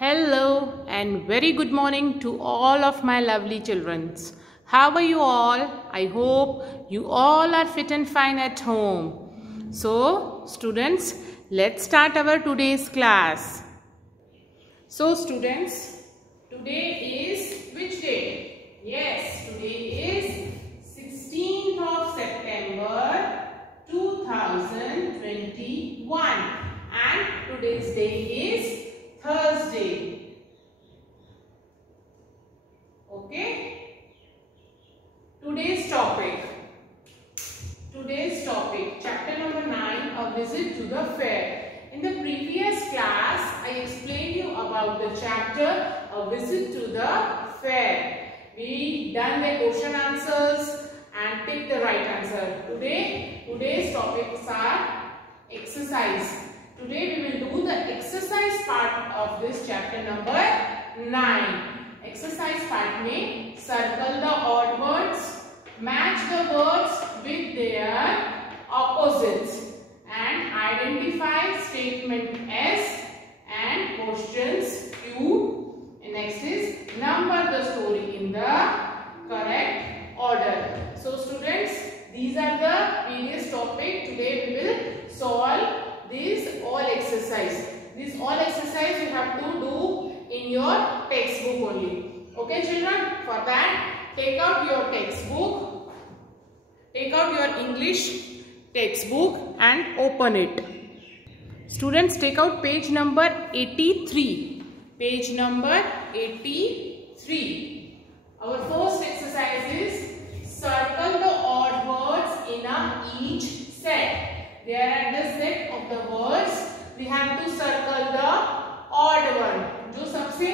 Hello and very good morning to all of my lovely children. How are you all? I hope you all are fit and fine at home. So students, let's start our today's class. So students, today is which day? Yes, today is 16th of September 2021 and today's day is Thursday. Okay. Today's topic, chapter number 9, a visit to the fair. In the previous class, I explained you about the chapter, a visit to the fair. We done the question answers and picked the right answer. Today's topics are exercise. Today we will do the exercise part of this chapter number 9. Exercise part में circle the odd words, match the words with their opposites and identify statement S and questions Q. And next is number the story in the correct order. So students, these are the various topics. Today we will solve these all exercise. These all exercise you have to do in your textbook only. Okay children, for that take out your textbook, take out your English textbook and open it. Students, take out page number 83. Page number 83. Our first exercise is circle the odd words in each set. There are the set of the words. We have to circle the odd one. जो सबसे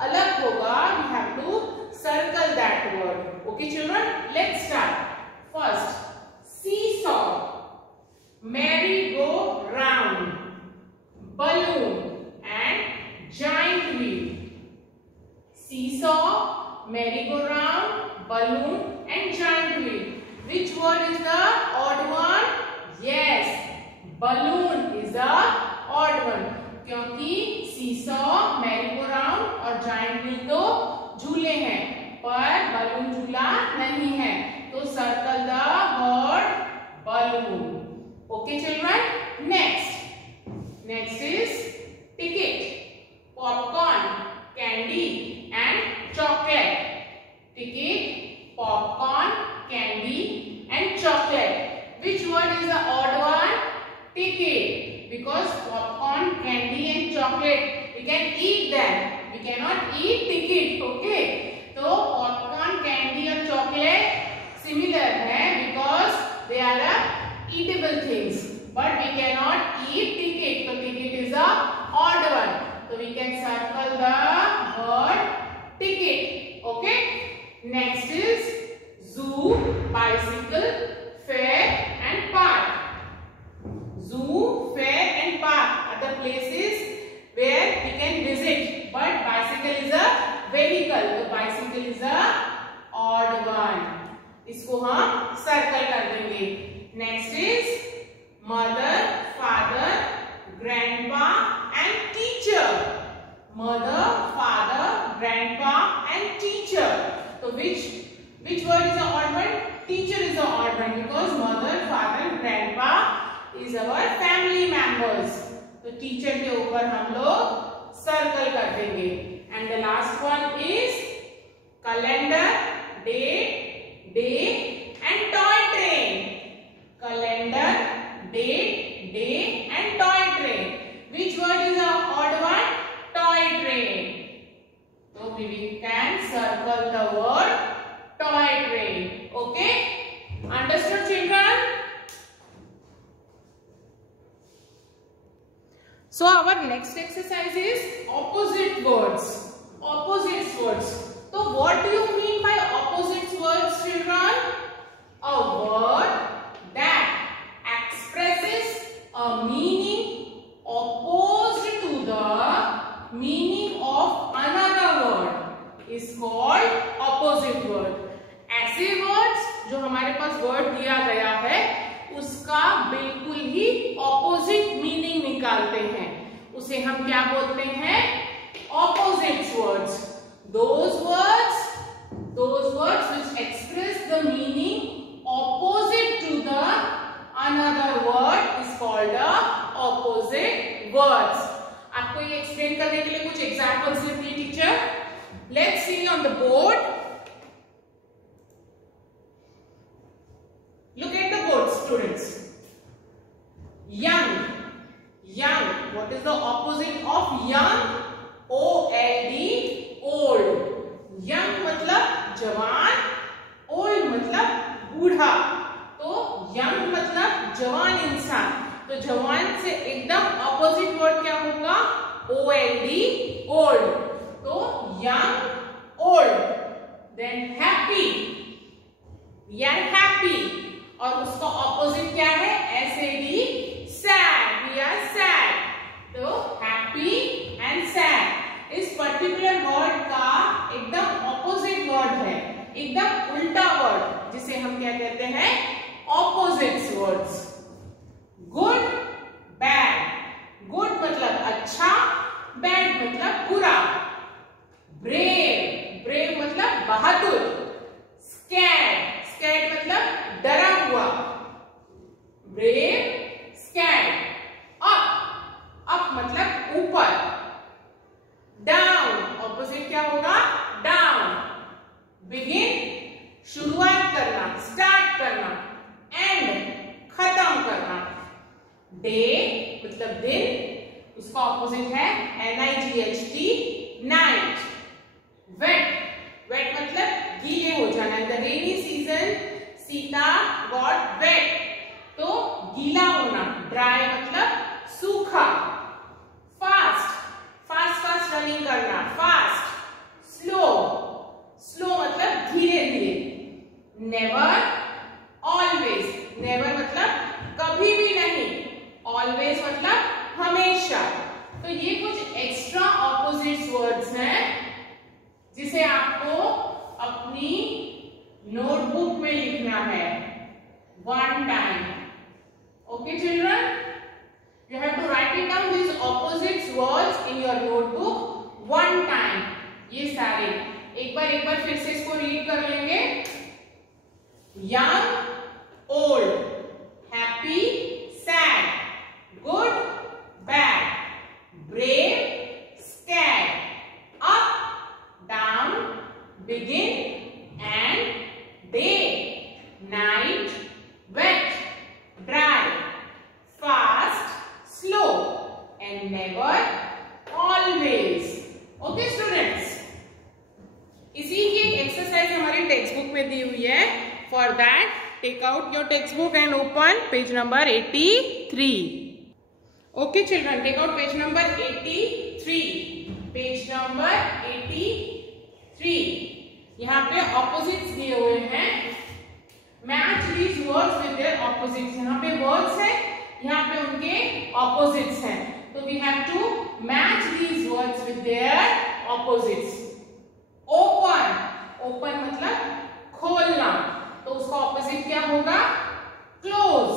अलग होगा, we have to circle that word. Okay, children? Let's start. First, seesaw, merry-go-round, balloon, and giant wheel. Seesaw, merry-go-round, balloon, and giant wheel. Which word is the odd one? Yes, balloon is the odd one. क्योंकि seesaw, merry-go-round और giant wheel तो झूले हैं, पर balloon झूला नहीं है. तो circle the word balloon. Okay, children? Next is ticket, popcorn, candy, and chocolate. Ticket, popcorn, candy, and chocolate. Which word is the odd one? Ticket. Because popcorn, candy and chocolate, we can eat them. We cannot eat ticket. Okay. So popcorn, candy and chocolate similar है because they are eatable things. But we cannot eat ticket. So ticket is the odd one. So we can circle the word ticket. Okay. Next is zoo, bicycle, fair and park. Zoo, fair and park are the places where we can visit. But bicycle is a vehicle. So bicycle is a odd one. इसको हम circle कर देंगे. Next is mother, father, grandpa and teacher. Mother, father, grandpa and teacher. So which word is the odd one? Teacher is the odd one because mother, father, grandpa is our family members. तो teacher के ऊपर हम लोग circle कर देंगे. And the last one is calendar, date, day and toy train. Calendar, date, day and toy train. Which word is the odd one? Toy train. So we can circle the word toy train. Okay? Understood, children? So our next exercise is opposite words. Opposite words. So what do you mean by opposite words, children? A word that expresses a meaning opposed to the meaning of another word is called opposite word. ऐसे words जो हमारे पास word दिया गया है उसका बिल्कुल ही opposite meaning निकालते हैं, उसे हम क्या बोलते हैं? एक्सप्लेन करने के लिए कुछ एग्जांपल्स लेती है teacher. Let's see on the board. Look at the board, students. Young. Young. What is the opposite of young? OLD. Old. Young मतलब जवान, old मतलब बूढ़ा. तो young मतलब जवान इंसान. तो जवान से एकदम ऑपोजिट वर्ड क्या होगा? OLD. Old. तो young, old. Then happy. We are happy. और उसका ऑपोजिट क्या है? SAD. Sad. We are sad. तो happy and sad. इस पर्टिकुलर वर्ड का एकदम ऑपोजिट वर्ड है, एकदम उल्टा वर्ड, जिसे हम क्या कहते हैं? Opposites words. Good, bad. Good मतलब अच्छा, बैड मतलब बुरा. ब्रेव. ब्रेव मतलब बहादुर. स्कैर्ड. स्कैर्ड मतलब डरा हुआ. Brave, scared. अप. अप मतलब ऊपर. डाउन. ऑपोजिट क्या होगा? डाउन. बिगिन शुरुआत करना, स्टार्ट करना. एंड खत्म करना. डे मतलब दिन, उसका ऑपोजिट है NIGHT. नाइट. वेट. वेट मतलब गीले हो जाना. In the rainy season Sita got wet. तो गीला होना. ड्राई मतलब सूखा. फास्ट. फास्ट फास्ट रनिंग करना. फास्ट. स्लो. स्लो मतलब धीरे धीरे. नेवर. ऑलवेज. नेवर मतलब कभी भी नहीं. ऑलवेज मतलब हमेशा. तो ये कुछ एक्स्ट्रा ऑपोजिट्स वर्ड्स हैं जिसे आपको अपनी नोटबुक में लिखना है. One time. Okay children, you have to write it down these opposites words in your notebook one time. ये सारे एक बार फिर से इसको रीड कर लेंगे. young, old, happy, sad, good, bad, brave, scared, up, down, begin and day, night, wet, dry, fast, slow and never, always. Okay students, इसी की एक एक्सरसाइज हमारी टेक्स्ट बुक में दी हुई है. For that take out your textbook and open page number 83. Okay children, take out page number 83. Page number 83. यहाँ पे ऑपोजिट्स दिए हुए हैं. Match these words with their opposites. यहाँ पे वर्ड्स है, यहाँ पे उनके ऑपोजिट्स हैं. तो we have to match these words with their opposites. Open. Open मतलब खोलना. तो उसका ऑपोजिट क्या होगा? क्लोज.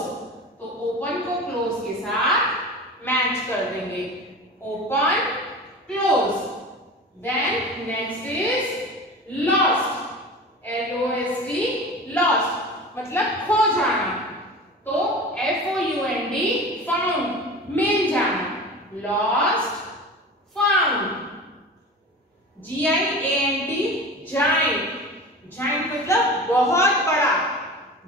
तो ओपन को क्लोज के साथ मैच कर देंगे. Open, close. Then next is lost. LOST. Lost मतलब खो जाना. तो FOUND. फाउंड. मिल जाना. Lost, found. GIANT. Giant. Giant मतलब बहुत बड़ा.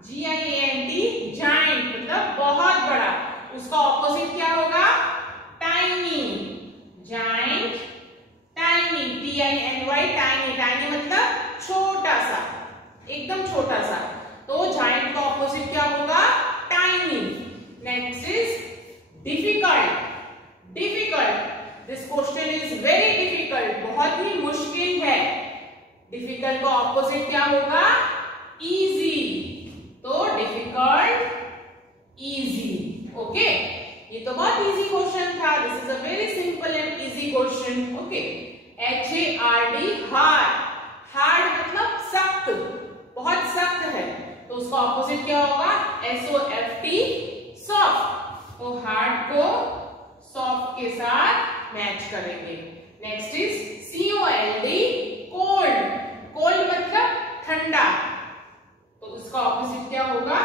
GIANT. जाइंट मतलब बहुत बड़ा. उसका ऑपोजिट क्या होगा? Tiny. Giant, tiny. TINY. Tiny. Tiny मतलब छोटा सा, एकदम छोटा सा. तो जाइंट का ऑपोजिट क्या होगा? Tiny. Next is difficult. Difficult. This question is very difficult. बहुत ही मुश्किल है. डिफिकल्ट का ऑपोजिट क्या होगा? इजी. तो डिफिकल्ट, इजी. ओके, ये तो बहुत इजी क्वेश्चन था. This is a very simple and easy question. Okay. HARD. Hard. Hard मतलब सख्त, बहुत सख्त है. तो उसका ऑपोजिट क्या होगा? SOFT. सॉफ्ट. तो हार्ड को सॉफ्ट के साथ मैच करेंगे. Next is COLD. Cold. Cold मतलब ठंडा. तो उसका ऑपोजिट क्या होगा?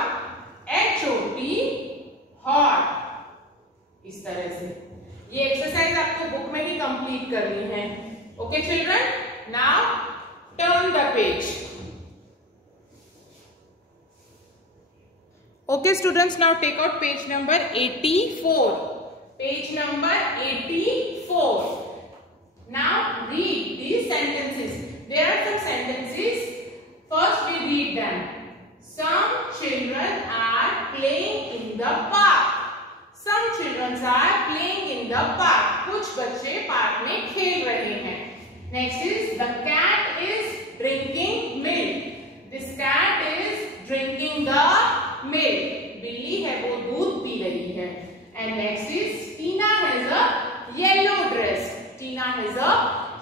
HOT. हॉट. इस तरह से ये एक्सरसाइज आपको बुक में ही कंप्लीट कंप्लीट करनी है। Okay children, now turn the page. Okay students, now take out page number 84. Page number 84. Now read these sentences. There are some sentences. First we read them. Some children are playing in the park. Some children are playing in the park. कुछ बच्चे park में खेल रहे हैं। Next is the cat is drinking milk. This cat is drinking the milk. बिल्ली है वो दूध पी रही है। And next is Tina has a yellow dress. Tina has a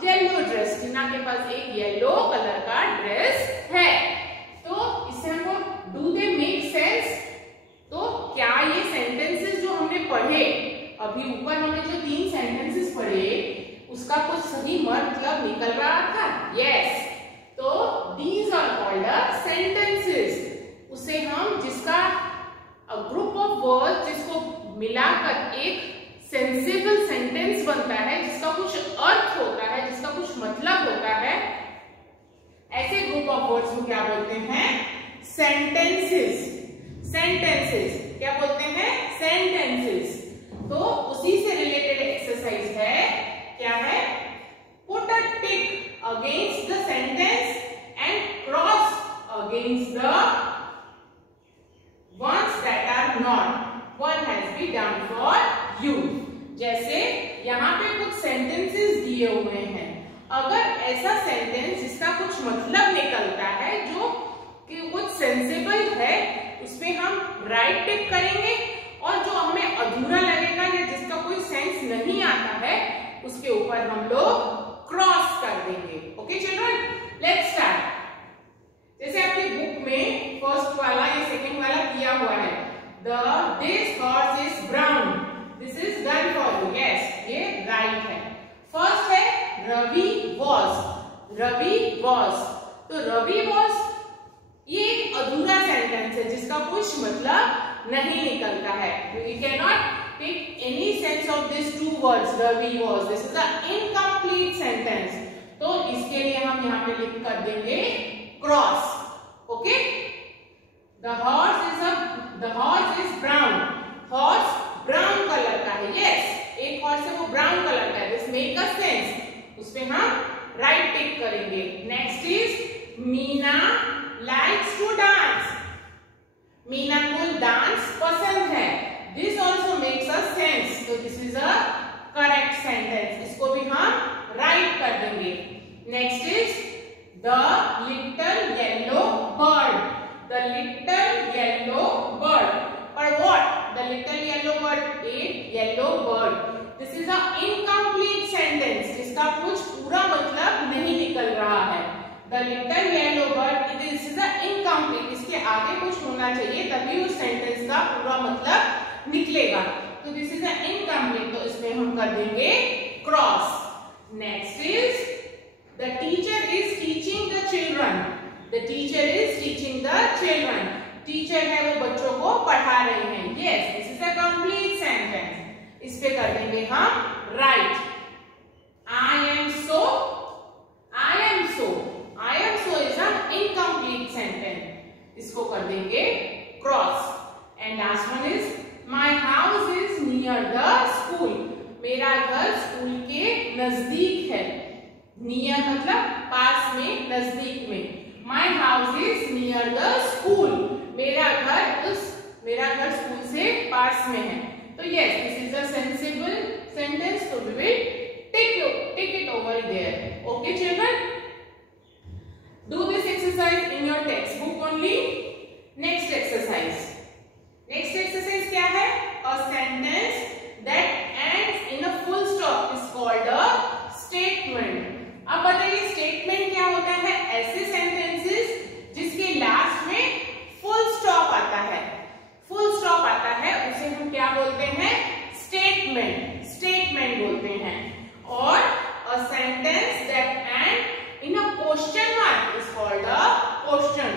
yellow dress. टीना के पास एक येलो कलर का ड्रेस है। तो इससे हमको do they make sense? तो क्या ये सेंटेंसेस जो हमने पढ़े अभी ऊपर, हमने जो 3 सेंटेंसेस पढ़े उसका कुछ सही मतलब निकल रहा था? Yes. तो these are called sentences. उसे हम जिसका ग्रुप ऑफ वर्ड्स जिसको मिलाकर एक सेंसिबल सेंटेंस बनता है, जिसका कुछ अर्थ होता है, जिसका कुछ मतलब होता है, ऐसे ग्रुप ऑफ वर्ड्स को क्या बोलते हैं? सेंटेंसेस। सेंटेंसेस क्या बोलते हैं? सेंटेंसेस। तो उसी से रिलेटेड एक्सरसाइज है, क्या है? Put a tick against the sentence and cross against the ones that are not. One has been done for you. जैसे यहाँ पे कुछ सेंटेंसेस दिए हुए हैं, अगर ऐसा सेंटेंस जिसका कुछ मतलब निकलता है, जो कि कुछ सेंसिबल है, उसमें हम राइट टिक करेंगे, और जो हमें अधूरा लगेगा या जिसका कोई सेंस नहीं आता है उसके ऊपर हम लोग क्रॉस कर देंगे। Okay children, let's start. जैसे आपकी बुक में फर्स्ट वाला या सेकंड वाला किया हुआ है, this horse is brown, this is done for you. Yes, ये राइट है। फर्स्ट है रवि वॉज। रवि वॉज, तो रवि वॉज ये एक अधूरा सेंटेंस है जिसका कुछ मतलब नहीं निकलता है। We can not pick any sense of this two words Ravi was, this is a incomplete sentence. तो इसके लिए हम यहाँ पे लिख कर देंगे cross. Okay, the horse is brown. Horse brown colour का है। yes, एक हॉर्स है वो ब्राउन कलर का है। दिस मेक अ सेंस, उसपे हम राइट टिक करेंगे। Next is Meena likes to dance. Meena को डांस पसंद है। This also makes a sense, तो this is a correct sentence, इसको भी हम राइट कर देंगे। Next is The little yellow bird. The little yellow bird. Or what? The little yellow bird. A yellow bird. This is a incomplete sentence. जिसका कुछ पूरा मतलब नहीं निकल रहा है। The little yellow bird. This is a incomplete. इसके आगे कुछ होना चाहिए तभी उस सेंटेंस का पूरा मतलब निकलेगा। तो this is a incomplete. तो इसमें हम कर देंगे cross. Next is the teacher is teaching the children. The teacher is teaching the children. Teacher है वो बच्चों को पढ़ा रहे हैं। Yes, this is a complete sentence. इस पे कर देंगे हम right. I am so. I am so. I am so is an incomplete sentence. इसको कर देंगे cross. And last one is my house is near the school. मेरा घर स्कूल के नजदीक है। नियर मतलब पास में, नजदीक में। My house is near the school. मेरा घर स्कूल से पास में है। तो yes, this is a sensible sentence. So we will take it over there. Okay, children? Do this exercise in your textbook only. Next exercise. Next exercise क्या है? A sentence that ends in a full stop is called a statement. अब बताइए statement क्या होता है? ऐसे sentences जिसके last में फुल स्टॉप आता है। फुल स्टॉप आता है उसे हम क्या बोलते हैं? स्टेटमेंट। स्टेटमेंट बोलते हैं। और a sentence that end in a question mark is called a question.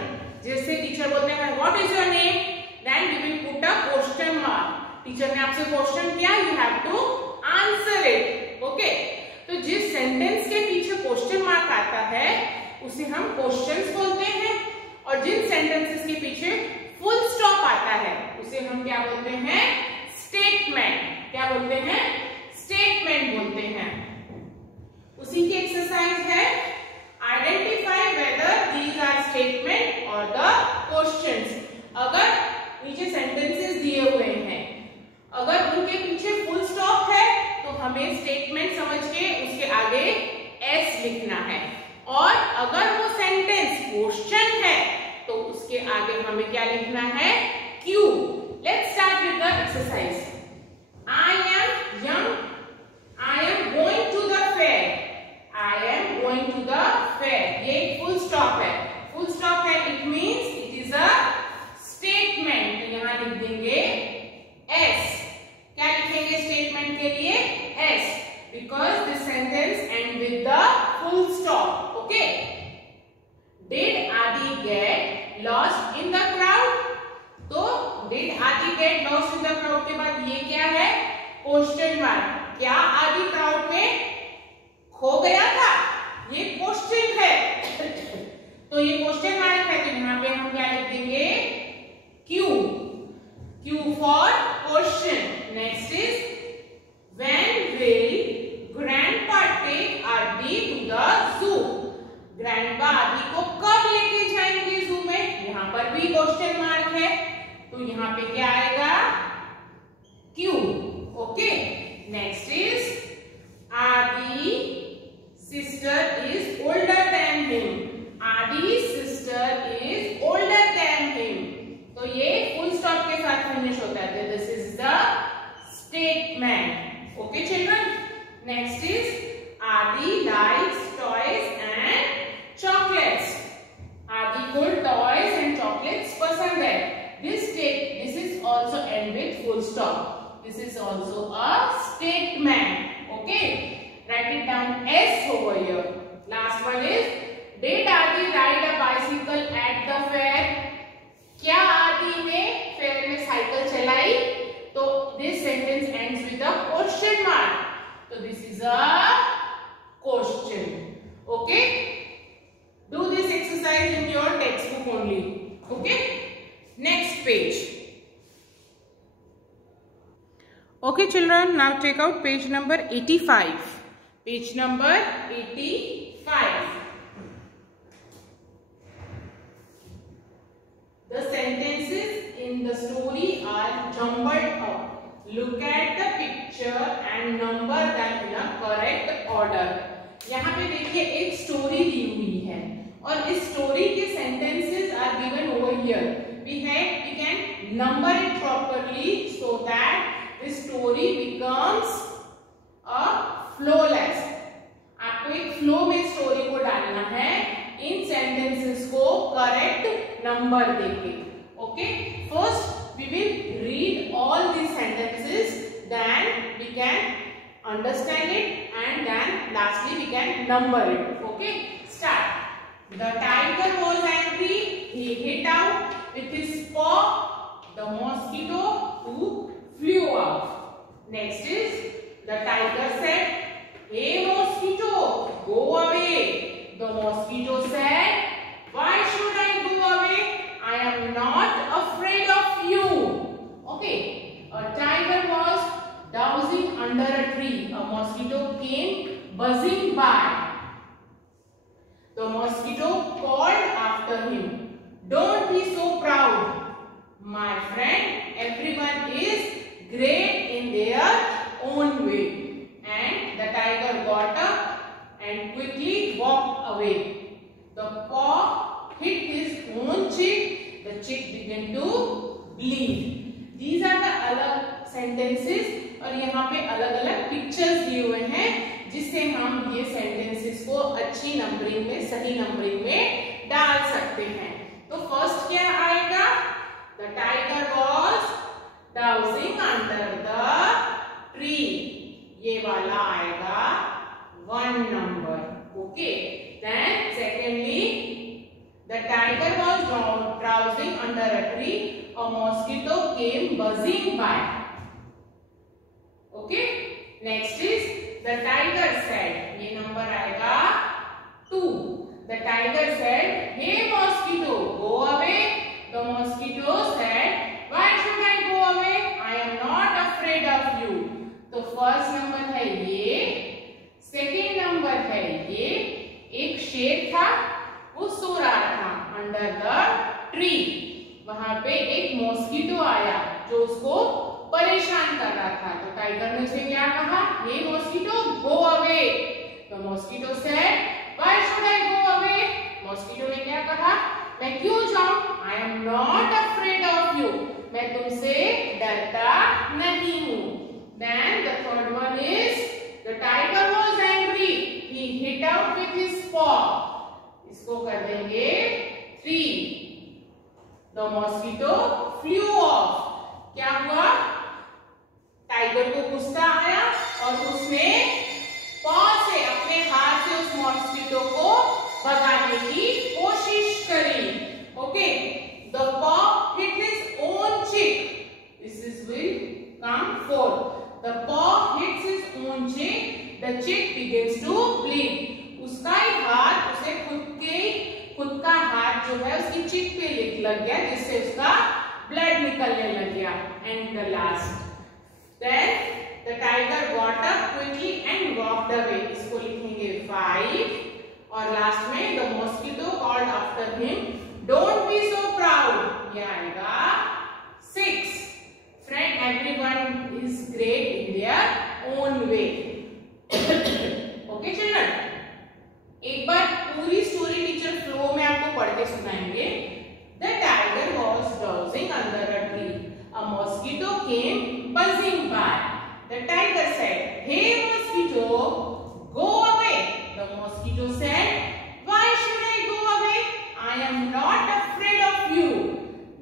जैसे टीचर बोलते हैं what is your name, then you will put a question mark. Teacher ने आपसे क्वेश्चन किया, you have to answer it. Okay, तो जिस उसे हम क्वेश्चंस बोलते हैं, और जिन सेंटेंसेस के पीछे फुल स्टॉप आता है उसे हम क्या बोलते हैं? स्टेटमेंट। क्या बोलते हैं? स्टेटमेंट बोलते हैं। उसी की एक्सरसाइज है, identify whether these are statement और द क्वेश्चंस। अगर नीचे सेंटेंसेस दिए हुए हैं, अगर उनके पीछे फुल स्टॉप है तो हमें स्टेटमेंट समझ के उसके आगे एस लिखना है, और अगर वो सेंटेंस क्वेश्चन है तो उसके आगे हमें क्या लिखना है? Q. Let's start with the exercise. I am young, I am going to the fair, I am going to the fair. ये फुल स्टॉप है। फुल स्टॉप है, it means it is a statement. तो यहां लिख देंगे S. क्या लिखेंगे statement के लिए? Yes, because this sentence end with the full stop. Okay. Did Adi get lost in the crowd? तो did Adi get lost in the crowd के बाद ये क्या है? Question mark. क्या आदि क्राउड में खो गया था? ये क्वेश्चन है। तो ये क्वेश्चन मार्क है, तो यहां पे हम क्या लिख देंगे? Q. Q for question. Next is when will grandpa take Adi to the zoo? Grandpa Adi को कब लेके जाएंगे जू में? यहां पर भी क्वेश्चन मार्क है, तो यहां पे क्या आएगा? Q. Okay. Next is Adi sister is older than him. Adi sister is older than him. तो ये फुल स्टॉप के साथ फिनिश होता है। This is the statement. Okay children. Next is Adi likes toys and chocolates. Adi को टॉयज एंड चॉकलेट्स पसंद है। This is also end with full stop. This is also a statement. Okay. Write it down S over here. Last one is, did Adi ride a bicycle at the fair? क्या आदि ने fair में cycle चलाई? तो this sentence ends with a question mark. So this is a question. Okay. Do this exercise in your textbook only. Okay. Next page. Okay children, now take out page number 85. Page number 85. The sentences in the story are jumbled up. Look at the picture and number them in a correct order. यहाँ पे देखिए एक story दी हुई है, और इस story के sentences are given over here. We can number it properly so that the story becomes a flowless. आपको एक फ्लो में स्टोरी को डालना है, इन सेंटेंसेस को करेक्ट नंबर देके. Okay. First we will read all these sentences, then we can understand it, and then lastly we can number it. Okay. Start. The tiger was angry. He hit out with his paw the mosquito who flew out. Next is, the tiger said, "Hey mosquito, go away." The mosquito said, "Why should I go away? I am not afraid of you." Okay. A tiger was dozing under a tree. A mosquito came buzzing by. The mosquito called after him, "Don't be so proud, my friend. Everyone is great in their own way." And the tiger got up and quickly walked away. The paw hit his own cheek. The cheek began to bleed. These are the अलग sentences, और यहाँ पे अलग अलग pictures दिए हुए हैं, जिससे हम ये सेंटेंसेस को अच्छी नंबरिंग में, सही नंबरिंग में डाल सकते हैं. तो फर्स्ट क्या आएगा? The tiger was dozing under the tree. ये वाला आएगा 1 number. Okay. Then secondly, the tiger was drowsing under a tree. A mosquito came buzzing by. Okay. Next is, the tiger said, ये नंबर आएगा 2. The tiger शेर था, वो सो रहा था अंडर द ट्री। वहां पे एक मॉस्किटो आया जो उसको परेशान कर रहा था। तो टाइगर ने उसे क्या कहा, हे मॉस्किटो गो अवे। तो mosquito said why should I go away. Mosquito ने क्या कहा, मैं क्यों जाऊं, I am not afraid of you, मैं तुमसे डरता नहीं हूं। Then the third one is the tiger was angry, he hit out with his paw. इसको कर देंगे 3। The mosquito flew off. क्या हुआ, टाइगर को गुस्सा आया और उसने पॉ से, अपने हाथ से उस मॉस्किटो को भगाने की कोशिश करी। Okay, the paw hit his own cheek. This is will come 4। The paw hits his own cheek, the cheek begins to bleed. उसका ही हाथ, उसे खुद का हाथ जो है उसकी चिक पे लग गया, जिससे उसका ब्लड निकलने लग गया। And the last, then the tiger got up quickly and walked away. इसको लिखेंगे 5। और लास्ट में the mosquito called after him, don't be so proud। ये आएगा 6। Friend, everyone is great in their own way। Okay children, एक बार पूरी story teacher flow में आपको पढ़ के सुनाएंगे। The tiger was browsing under a tree. A mosquito came buzzing by. The tiger said, hey mosquito, go away. The mosquito said, why should I go away? I am not afraid of you.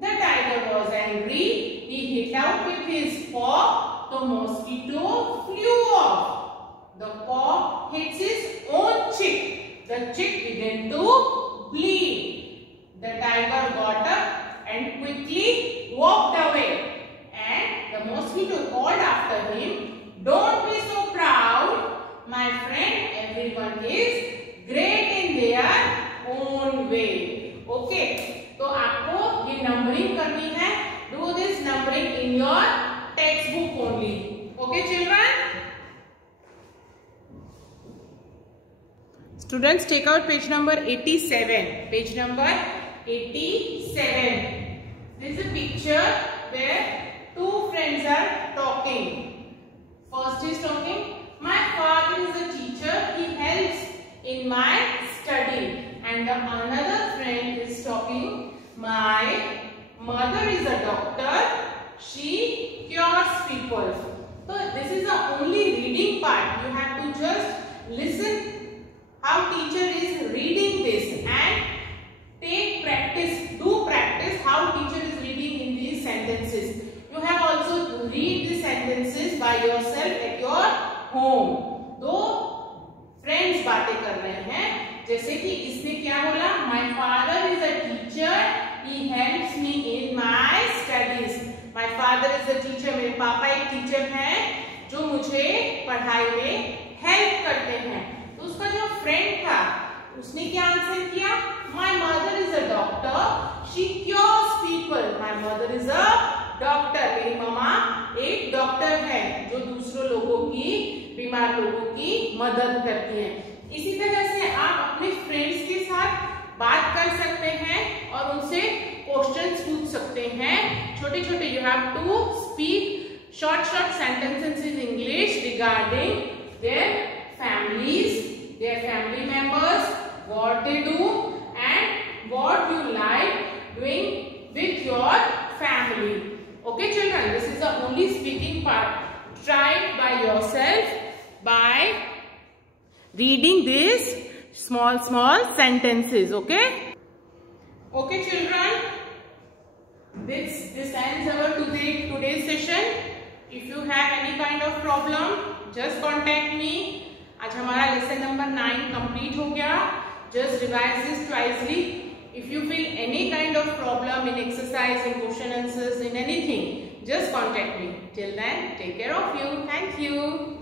The tiger was angry. He hit out with his paw. The mosquito flew off. The paw hits his own chick. The chick began to bleed. The tiger got up and quickly walked away. And the mosquito called after him, don't be so proud, my friend, everyone is great in their own way। Okay, तो आपको ये numbering करनी है। Do this numbering in your textbook only। Okay children? Students, take out page number 87. Page number 87. This is a picture where two friends are talking. First is talking, my father is a teacher, he helps in my study. And the another friend is talking, my mother is a doctor, she cures people. So this is the only reading part. You have to just listen how teacher is reading this and take practice, do practice how teacher is reading in these sentences. You have also to read the sentences by yourself at your home। दो friends बातें कर रहे हैं, जैसे कि इसने क्या बोला, my father is a teacher, he helps me in my studies। My father is a teacher, मेरे पापा एक टीचर हैं जो मुझे पढ़ाई में हेल्प करते हैं। तो उसका जो फ्रेंड था उसने क्या आंसर किया, my mother is a doctor, she cures people। My mother is a doctor, मेरी मम्मा एक डॉक्टर है जो दूसरों लोगों की, बीमार लोगों की मदद करती है। इसी तरह से आप अपने फ्रेंड्स के साथ बात कर सकते हैं और उनसे क्वेश्चंस पूछ सकते हैं छोटे छोटे। You have to speak short sentences in English regarding their families, their family members, what they do and what you like doing with your family। Okay children, this is the only speaking part. Try it by yourself by reading these small sentences। Okay children, this ends our today's session। If you have any kind of problem, just contact me। आज हमारा lesson number 9 complete हो गया। Just revise this twicely। If you feel any kind of problem in exercise, in question answers, in anything, just contact me। Till then, take care of you। Thank you।